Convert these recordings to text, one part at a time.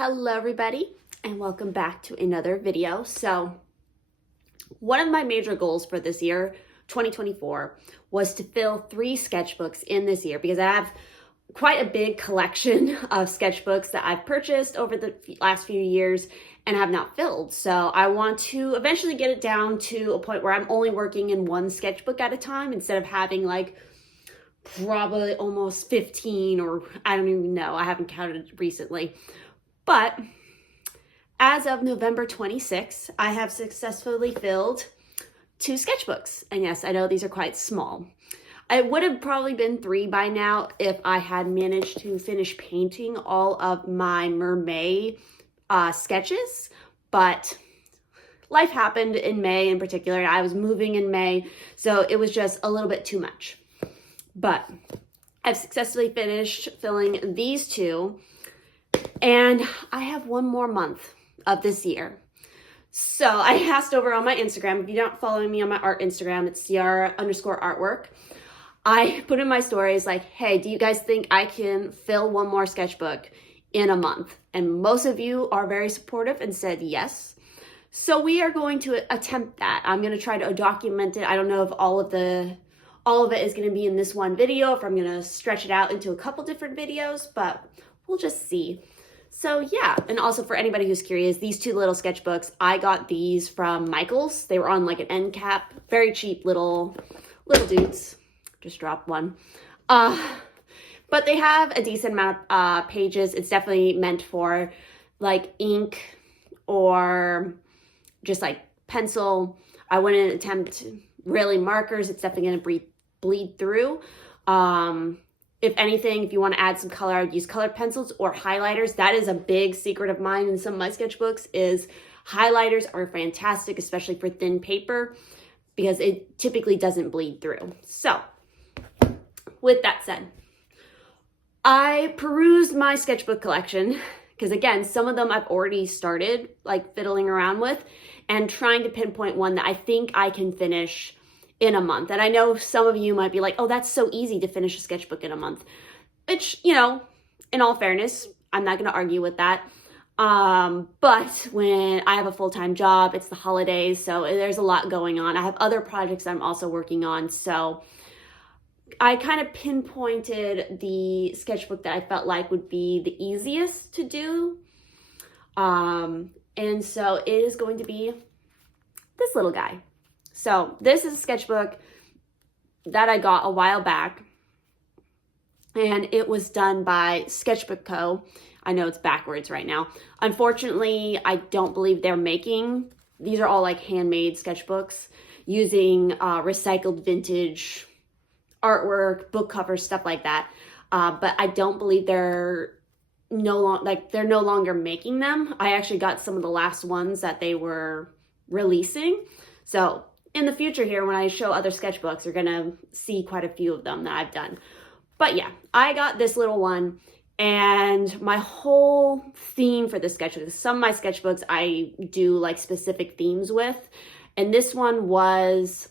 Hello everybody and welcome back to another video. So one of my major goals for this year, 2024, was to fill 3 sketchbooks in this year because I have quite a big collection of sketchbooks that I've purchased over the last few years and have not filled. So I want to eventually get it down to a point where I'm only working in one sketchbook at a time instead of having like probably almost 15, or I don't even know. I haven't counted recently. But as of November 26th, I have successfully filled 2 sketchbooks. And yes, I know these are quite small. It would have probably been 3 by now if I had managed to finish painting all of my mermaid sketches. But life happened in May in particular. I was moving in May, so it was just a little bit too much. But I've successfully finished filling these 2. And I have one more month of this year. So I asked over on my Instagram, if you're not following me on my art Instagram, it's Ciarra_artwork. I put in my stories like, hey, do you guys think I can fill one more sketchbook in a month? And most of you are very supportive and said yes. So we are going to attempt that. I'm going to try to document it. I don't know if all of it is going to be in this one video, if I'm going to stretch it out into a couple different videos, but we'll just see. So yeah, and also for anybody who's curious, these 2 little sketchbooks, I got these from Michael's. They were on like an end cap, very cheap little dudes. Just dropped one. But they have a decent amount of pages. It's definitely meant for like ink or just like pencil. I wouldn't attempt really markers. It's definitely going to bleed through. If anything, if you want to add some color, I would use colored pencils or highlighters. That is a big secret of mine in some of my sketchbooks is highlighters are fantastic, especially for thin paper, because it typically doesn't bleed through. So with that said, I perused my sketchbook collection because again, some of them I've already started like fiddling around with and trying to pinpoint one that I think I can finish in a month. And I know some of you might be like, oh, that's so easy to finish a sketchbook in a month. Which, you know, in all fairness, I'm not going to argue with that. But when I have a full-time job, it's the holidays, so there's a lot going on. I have other projects I'm also working on. So I kind of pinpointed the sketchbook that I felt like would be the easiest to do. And so it is going to be this little guy. So this is a sketchbook that I got a while back, and it was done by Sketchbook Co. I know it's backwards right now. Unfortunately, I don't believe they're making, these are all like handmade sketchbooks using recycled vintage artwork, book covers, stuff like that. But I don't believe they're no longer making them. I actually got some of the last ones that they were releasing. So in the future here, when I show other sketchbooks, you're gonna see quite a few of them that I've done. But yeah, I got this little one, and my whole theme for this sketchbook, some of my sketchbooks I do like specific themes with, and this one was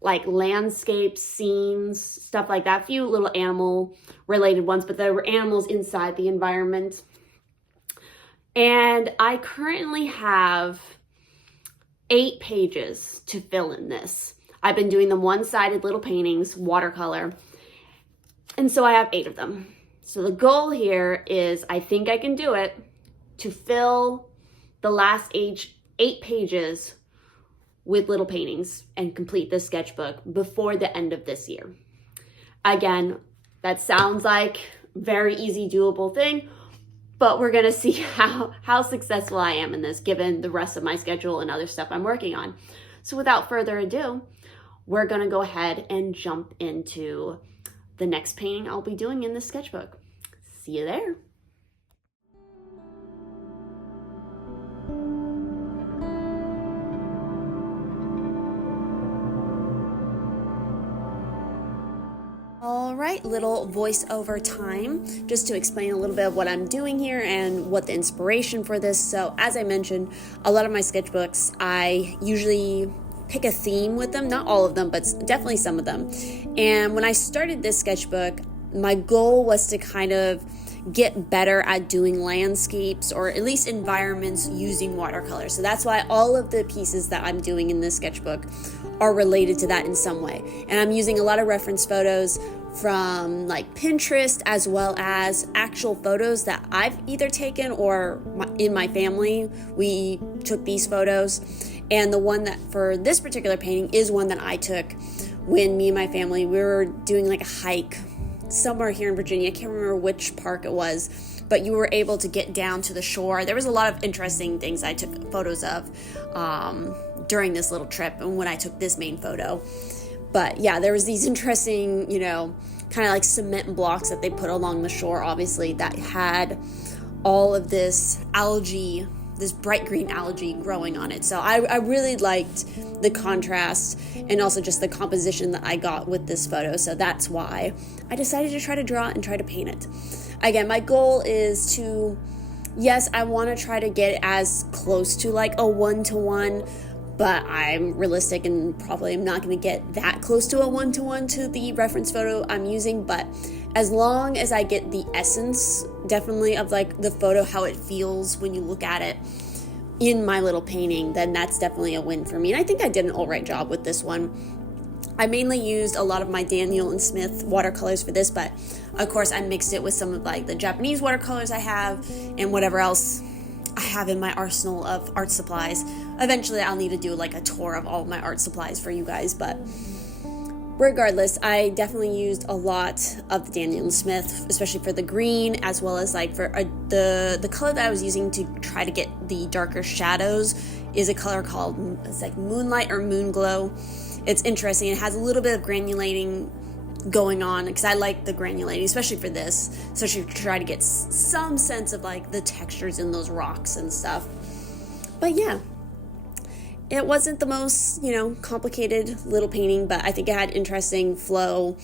like landscape scenes, stuff like that, a few little animal related ones, but there were animals inside the environment. And I currently have 8 pages to fill in this. I've been doing them one-sided little paintings, watercolor, and so I have 8 of them. So the goal here is, I think I can do it, to fill the last 8 pages with little paintings and complete this sketchbook before the end of this year. Again, that sounds like very easy, doable thing, but we're gonna see how successful I am in this given the rest of my schedule and other stuff I'm working on. So without further ado, we're gonna go ahead and jump into the next painting I'll be doing in this sketchbook. See you there. All right, little voiceover time, just to explain a little bit of what I'm doing here and what the inspiration for this. So as I mentioned, a lot of my sketchbooks, I usually pick a theme with them, not all of them, but definitely some of them. And when I started this sketchbook, my goal was to kind of get better at doing landscapes or at least environments using watercolor. So that's why all of the pieces that I'm doing in this sketchbook are related to that in some way. And I'm using a lot of reference photos from like Pinterest, as well as actual photos that I've either taken or in my family, we took these photos. And the one that for this particular painting is one that I took when me and my family, we were doing like a hike somewhere here in Virginia. I can't remember which park it was, but you were able to get down to the shore. There was a lot of interesting things I took photos of during this little trip and when I took this main photo. But yeah, there was these interesting, kind of like cement blocks that they put along the shore, obviously, that had all of this algae, this bright green algae growing on it. So I really liked the contrast and also just the composition that I got with this photo. So that's why I decided to try to draw it and try to paint it. Again, my goal is to, yes, I want to try to get as close to like a 1-to-1, but I'm realistic and probably am not going to get that close to a 1-to-1 to the reference photo I'm using. But as long as I get the essence, definitely, of like the photo, how it feels when you look at it in my little painting, then that's definitely a win for me. And I think I did an all right job with this one. I mainly used a lot of my Daniel and Smith watercolors for this, but of course I mixed it with some of like the Japanese watercolors I have and whatever else I have in my arsenal of art supplies. Eventually I'll need to do like a tour of all of my art supplies for you guys, but regardless, I definitely used a lot of the Daniel and Smith, especially for the green, as well as like for the color that I was using to try to get the darker shadows is a color called, it's like Moonlight or Moon Glow. It's interesting. It has a little bit of granulating going on because I like the granulating, especially for this, especially to try to get some sense of like the textures in those rocks and stuff. But yeah, it wasn't the most, complicated little painting, but I think it had interesting flow,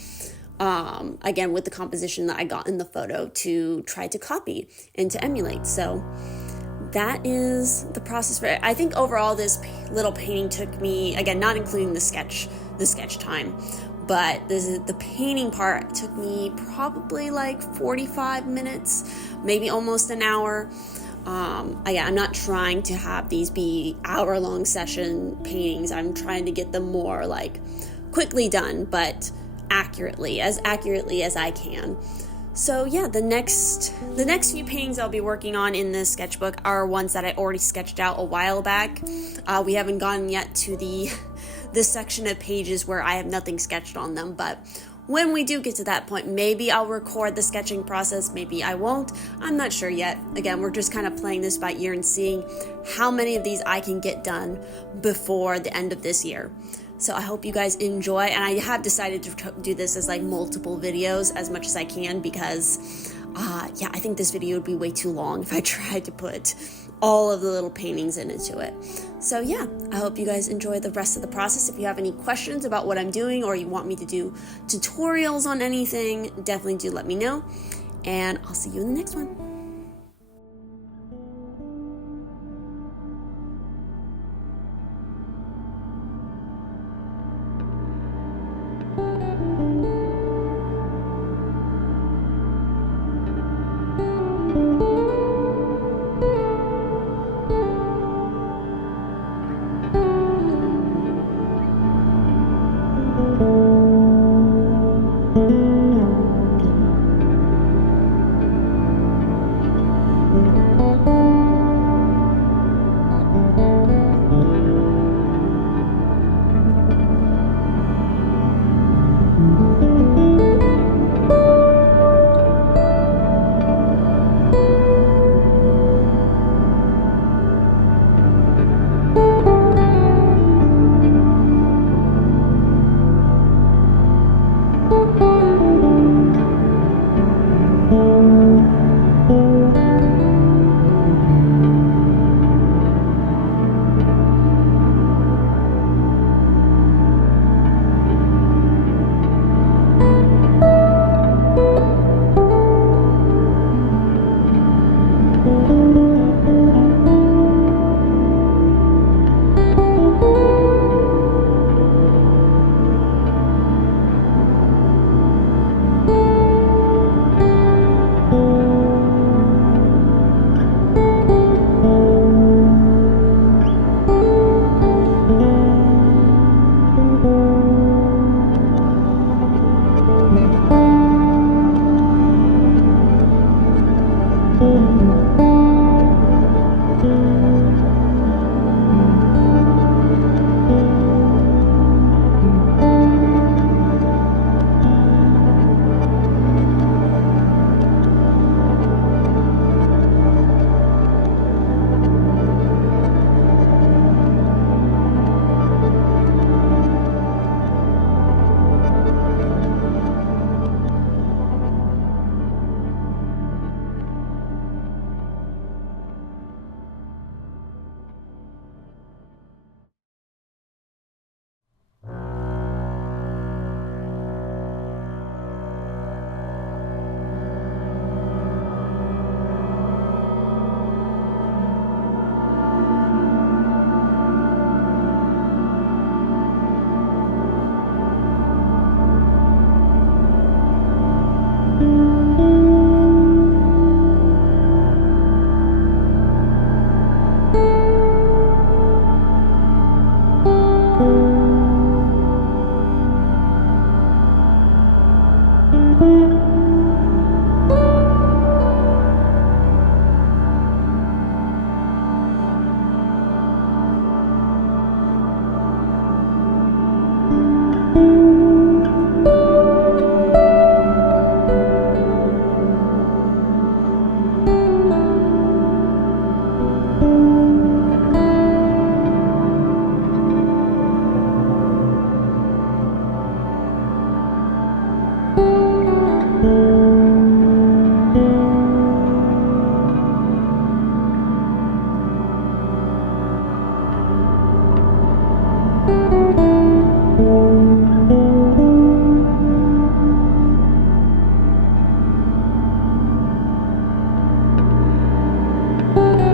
again, with the composition that I got in the photo to try to copy and to emulate. So that is the process for it. I think overall this little painting took me, again, not including the sketch time, but the painting part took me probably like 45 minutes, maybe almost an hour. Again, I'm not trying to have these be hour-long session paintings. I'm trying to get them more like quickly done, but accurately as I can. So yeah, the next few paintings I'll be working on in this sketchbook are ones that I already sketched out a while back. We haven't gone yet to this section of pages where I have nothing sketched on them, but when we do get to that point, maybe I'll record the sketching process, maybe I won't. I'm not sure yet. Again, we're just kind of playing this by ear and seeing how many of these I can get done before the end of this year. So I hope you guys enjoy, and I have decided to do this as like multiple videos as much as I can because, I think this video would be way too long if I tried to put all of the little paintings into it. So yeah, I hope you guys enjoy the rest of the process. If you have any questions about what I'm doing or you want me to do tutorials on anything, definitely do let me know, and I'll see you in the next one. you.